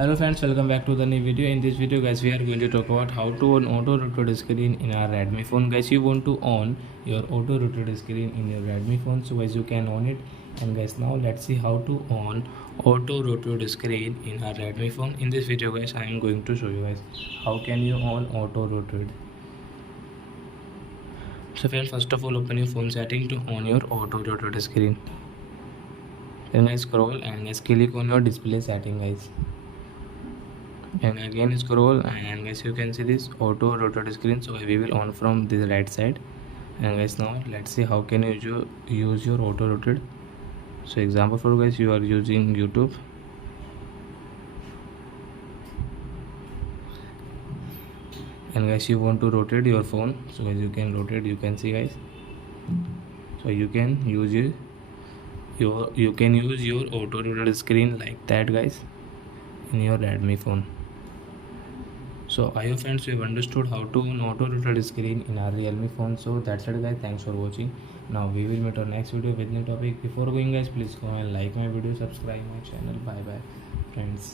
Hello friends, welcome back to the new video. In this video guys, we are going to talk about how to on auto rotate screen in our Redmi phone. Guys, you want to on your auto rotate screen in your Redmi phone, so guys you can on it. And guys, now let's see how to on auto rotate screen in our Redmi phone. In this video guys, I am going to show you guys how can you on auto rotate. So friends, first of all open your phone setting to on your auto rotate screen. Then guys scroll and guys click on your display setting guys, and again scroll and guys you can see this auto rotate screen. So we will on from the right side. And guys, now let's see how can you use your auto rotate. So example for guys, you are using YouTube, and guys you want to rotate your phone, so guys you can rotate. You can see guys, so you can use your auto rotate screen like that guys in your Redmi phone. So I hope friends you have understood how to on auto rotate screen in our Realme phone. So that's it guys, thanks for watching. Now we will meet our next video with new topic. Before going guys, please go and like my video, subscribe my channel. Bye bye friends.